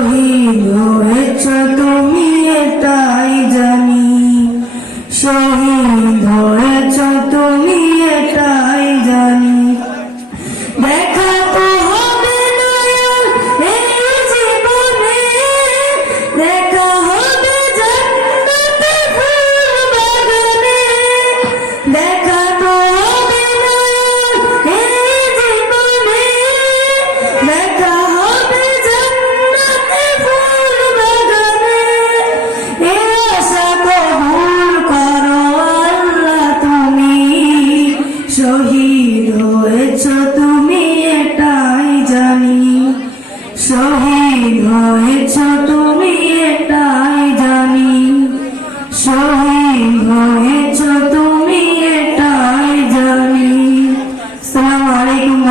শহীদ হয়েছ তুমি জানি শহীদ হয়ে